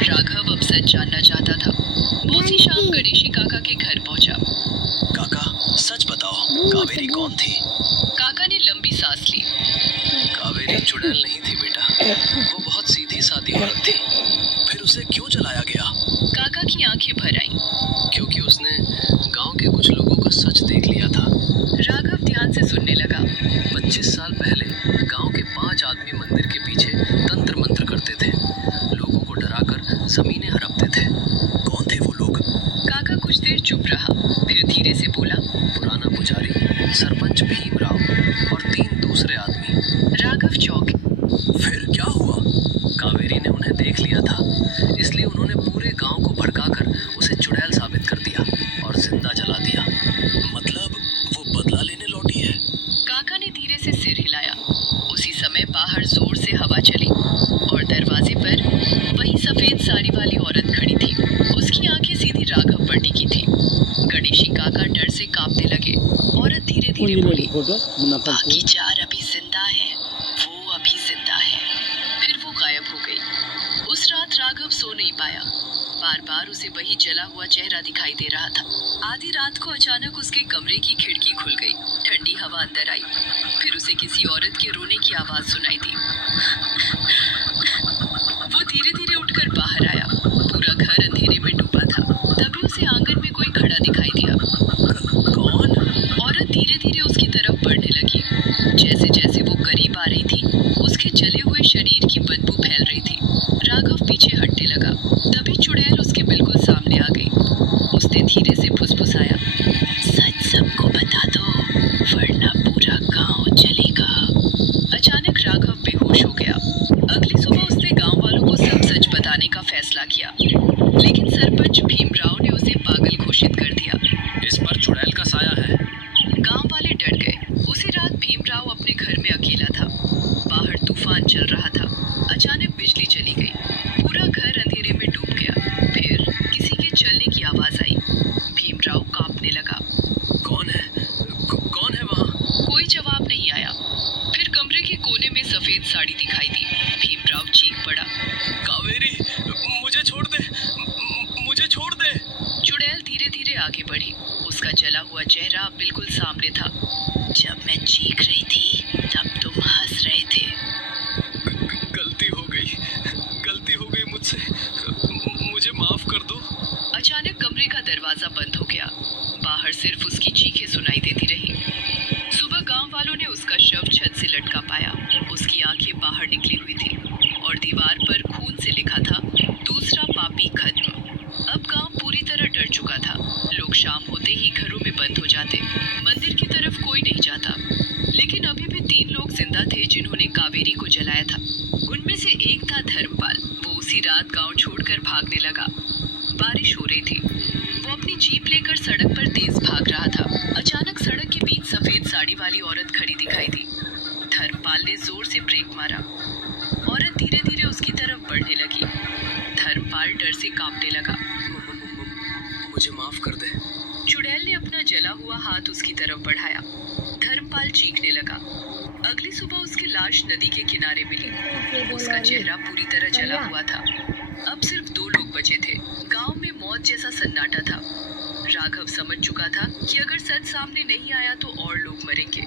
राघव अब सच जानना चाहता था। वो उसी शाम गणेशी काका के घर पहुंचा। काका, सच बताओ, कावेरी कौन थी? काका ने लंबी सांस ली। कावेरी चुड़ैल नहीं थी बेटा, वो बहुत सीधी सादी औरत थी। फिर उसे क्यों जलाया गया? काका की आंखें भर आईं। क्योंकि उसने गांव के कुछ लोगों का सच देख लिया था। राघव ध्यान से सुनने लगा। 25 साल पहले गांव के 5 आदमी मंदिर के पीछे तंत्र मंत्र करते थे। लोगों को डराकर जमीनें हड़पते थे। कौन थे वो लोग? काका कुछ देर चुप रहा, फिर धीरे से बोला, पुराना पुजारी, सरपंच भीमराव और 3 दूसरे आदमी। राघव चौंक। फिर क्या हुआ? कावेरी ने उन्हें देख लिया था, इसलिए उन्होंने पूरे गांव को भड़काकर उसे चुड़ैल साबित कर दिया और जिंदा जला दिया। मतलब वो बदला लेने लौटी है? काका ने धीरे से सिर हिलाया। उसी समय बाहर जोर से हवा चली और दरवाजे पर वही सफेद साड़ी वाली औरत खड़ी थी। उसकी आंखें सीधी राघव पर टिकी थी। गणेशी काका डर से कांपने लगे। औरत धीरे धीरे बोली, बाकी 4 अभी जिंदा है, वो अभी जिंदा है। फिर वो गायब हो गई। उस रात राघव सो नहीं पाया। बार बार उसे वही जला हुआ चेहरा दिखाई दे रहा था। आधी रात को अचानक उसके कमरे की खिड़की खुल गई। ठंडी हवा अंदर आई। फिर उसे किसी औरत के रोने की आवाज सुनाई दी। वो धीरे धीरे उठकर बाहर आया। पूरा घर अंधेरे में डूबा था। तभी उसे आंगन में कोई खड़ा दिखाई दिया। कौन? औरत धीरे धीरे उसकी तरफ बढ़ने लगी। जैसे जैसे वो करीब आ रही थी, उसके जले हुए शरीर की बदबू फैल रही थी। राघव पीछे हटने लगा। तभी चुड़ैल उसके बिल्कुल सामने आ गई। उसने धीरे से फुसफुसाया, सच सबको बता दो, वरना पूरा गांव जलेगा। अचानक राघव बेहोश हो गया। अगली सुबह उसने गांव वालों को सब सच बताने का फैसला किया, लेकिन सरपंच भीमराव ने उसे पागल घोषित कर दिया। इस पर चुड़ैल का साया है। गांव वाले डर गए। उसी रात भीमराव अपने घर में अकेला था। बाहर तूफान चल रहा था। अचानक बिजली चली गई। पूरा घर अंधेरे में डूब गया। फिर किसी के चलने की आवाज आई। भीमराव कांपने लगा। कौन है? कौन है वहाँ? कोई जवाब नहीं आया। फिर कमरे के कोने में सफेद साड़ी दिखाई दी। भीमराव चीख पड़ा, कावेरी, मुझे छोड़ दे, मुझे छोड़ दे। चुड़ैल धीरे धीरे आगे बढ़ी। उसका जला हुआ चेहरा बिल्कुल सामने था। जब मैं चीख रही थी, तब तुम हंस रहे थे। गलती हो गई मुझसे, मुझे माफ कर दो। अचानक कमरे का दरवाजा बंद हो गया। बाहर सिर्फ उसकी चीखें सुनाई देती रही। सुबह गांव वालों ने उसका शव छत से लटका पाया। उसकी आंखें बाहर निकली हुई थी और दीवार पर खून से लिखा था, दूसरा पापी खत्म। अब गांव पूरी तरह डर चुका था। लोग शाम होते ही घरों में बंद हो जाते। मंदिर की तरफ कोई नहीं जाता। लेकिन अभी भी 3 लोग जिंदा थे जिन्होंने कावेरी को जलाया था। उनमें से एक था धर्मपाल। वो उसी रात गांव छोड़कर भागने लगा। बारिश हो रही थी। वो अपनी जीप लेकर सड़क पर तेज भाग रहा था। अचानक सड़क के बीच सफेद साड़ी वाली औरत खड़ी दिखाई दी। धर्मपाल ने जोर से ब्रेक मारा। औरत धीरे धीरे उसकी तरफ बढ़ने लगी। धर्मपाल डर से कांपने लगा। मुझे माफ कर दे। चुड़ैल ने अपना जला हुआ हाथ उसकी तरफ बढ़ाया। धर्मपाल चीखने लगा। अगली सुबह उसकी लाश नदी के किनारे मिली। उसका चेहरा पूरी तरह जला हुआ था। अब सिर्फ 2 लोग बचे थे। गांव में मौत जैसा सन्नाटा था। राघव समझ चुका था कि अगर सच सामने नहीं आया तो और लोग मरेंगे।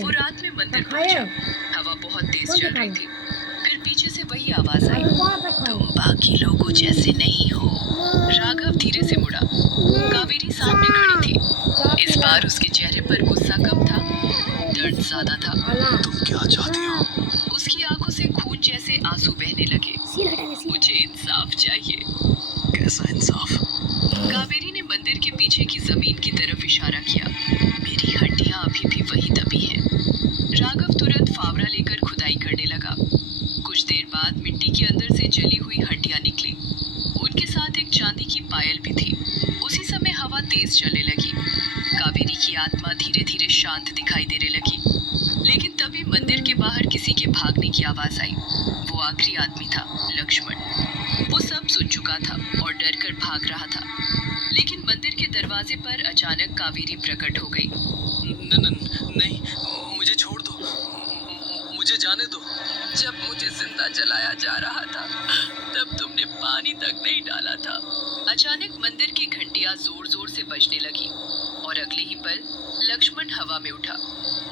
वो रात में मंदिर पहुंचा। हवा बहुत तेज चल रही थी। फिर पीछे से वही आवाज आई, तुम बाकी लोगों जैसे नहीं हो। राघव धीरे से मुड़ा। कावेरी सामने खड़ी थी। इस बार उसके चेहरे पर गुस्सा कम था, दर्द ज्यादा था। तुम क्या चाहती हो? उसकी आंखों से खून जैसे आंसू बहने लगे। मुझे इंसाफ चाहिए। कैसा इंसाफ? कावेरी ने मंदिर के पीछे की जमीन की तरफ इशारा किया। मेरी हड्डियां अभी भी वही दबी हैं। राघव तुरंत फावड़ा लेकर खुदाई करने लगा। कुछ देर बाद मिट्टी के अंदर से जली हुई हड्डियां निकली। उनके साथ एक चांदी की पायल भी थी। उसी समय हवा तेज चलने लगी। कावेरी की आत्मा धीरे धीरे शांत दिखाई देने लगी। लेकिन तभी मंदिर के बाहर किसी के भागने की आवाज आई। वो आखिरी आदमी था, लक्ष्मण। वो सब सुन चुका था और डर कर भाग रहा था। लेकिन मंदिर के दरवाजे पर अचानक कावेरी प्रकट हो गई। नहीं, मुझे छोड़ दो, मुझे जाने दो। जब मुझे जिंदा जलाया जा रहा था, तब तुमने पानी तक नहीं डाला था। अचानक मंदिर की घंटियां जोर जोर से बजने लगी और अगले ही पल लक्ष्मण हवा में उठा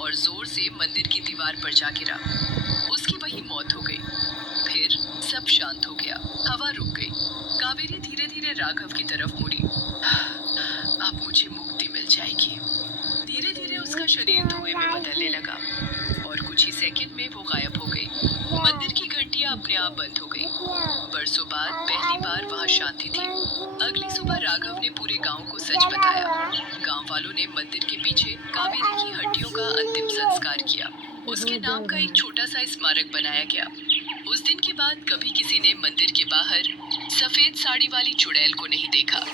और जोर से मंदिर की दीवार पर जा गिरा। उसकी वही मौत हो गई। फिर सब शांत हो गया, हवा रुक गई। कावेरी धीरे धीरे राघव की तरफ मुड़ी। अब मुझे मुक्ति मिल जाएगी। धीरे धीरे उसका शरीर धुएं में बदलने लगा और कुछ ही सेकंड में वो गायब हो गई। मंदिर की घंटियां अपने आप बंद हो गई। बरसों बाद पहली बार वहाँ शांति थी। अगली सुबह राघव ने पूरे गांव को सच बताया। गांव वालों ने मंदिर के पीछे कावेरी की हड्डियों का अंतिम संस्कार किया। उसके नाम का एक छोटा सा स्मारक बनाया गया। उस दिन के बाद कभी किसी ने मंदिर के बाहर सफेद साड़ी वाली चुड़ैल को नहीं देखा।